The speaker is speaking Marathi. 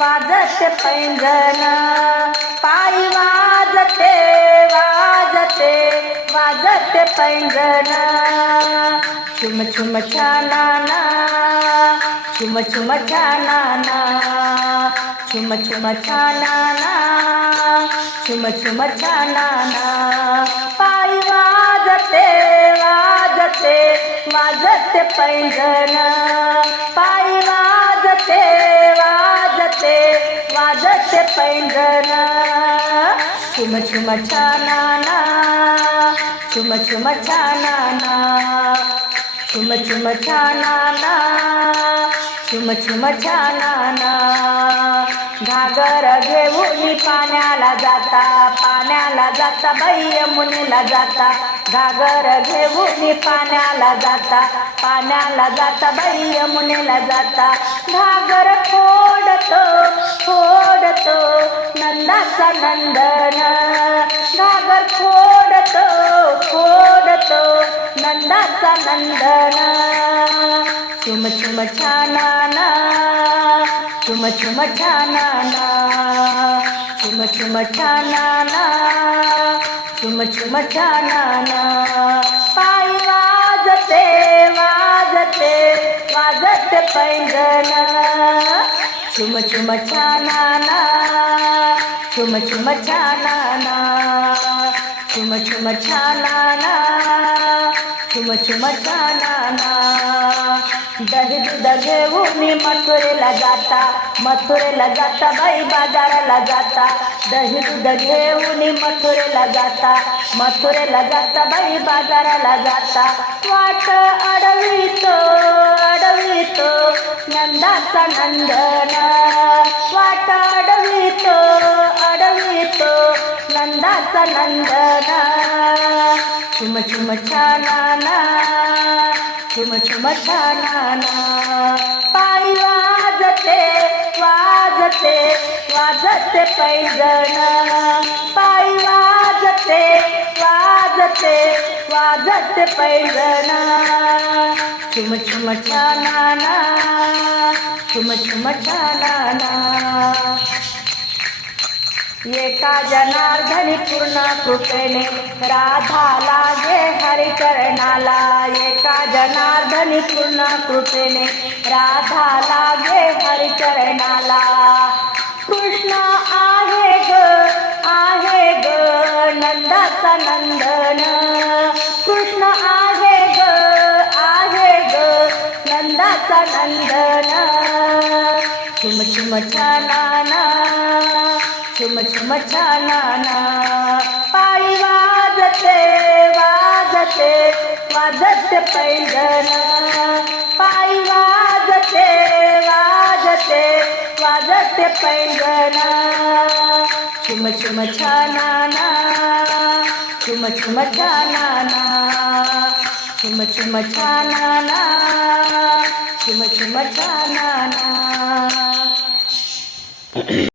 वाजते पैंजण, पायी वाजते वाजते वाजते पैंजण. छुम छुम छानाना, छुम छुम छानाना, छुम छुम छानाना, छुम छुम छानाना. पायी वाजते वाजते वाजते पैंजण, पायी वाजते वाजते वाजते पैंजण. छुम छुम छानाना, छुम छुम छानाना, छुम छुम छानाना, छुम छुम छानाना. घागर घेऊन पाण्याला जाता, पाण्याला जाता बाई यमुनेला जाता. घागर घेऊन पाण्याला जाता, पाण्याला जाता बाई यमुनेला जाता. घागर फोडतो फोडतो नंदाचा नंदन, घागर फोडतो फोडतो नंदाचा नंदन. छुम छुम छानाना, छुम छुम छानाना, छुम छुम छानाना, छुम छुम छानाना. पायी वाजते वाजते वाजते पैंजण. छुम छुम छानाना, छुम छुम छानाना, छुम छुम छानाना, छुम छुम छानाना. दही दूध घेऊन मथुरेला जाता, मथुरेला जाता बाई बाजाराला जाता. दही दूध घेऊन मथुरेला जाता, मथुरेला जाता बाई बाजाराला जाता. वाट अडवितो अडवितो नंदाचा नंदन, वाट अडवितो अडवितो नंदाचा नंदन. छुम छुम छानाना, छुम छुम छानाना. पायी वाजते वाजते वाजते पैंजण, पायी वाजते वाजते वाजते पैंजण. छुम छुम छानाना, छुम छुम छानाना. एका जनार्दनी पूर्ण कृपेने राधा लागे हरिचरणाला. एका जनार्दनी पूर्ण कृपेने राधा लागे हरिचरणाला. कृष्ण आहे ग नंदाचा नंदन, कृष्ण आहे ग नंदाचा नंदन. छुम छुम छानाना, छुम छुम छानाना. पायी वाजते वाजते वाजते पैंजण, पायी वाजते वाजते वाजते पैंजण. छुम छुम छानाना, छुम छुम छानाना, छुम छुम छानाना, छुम छुम छानाना.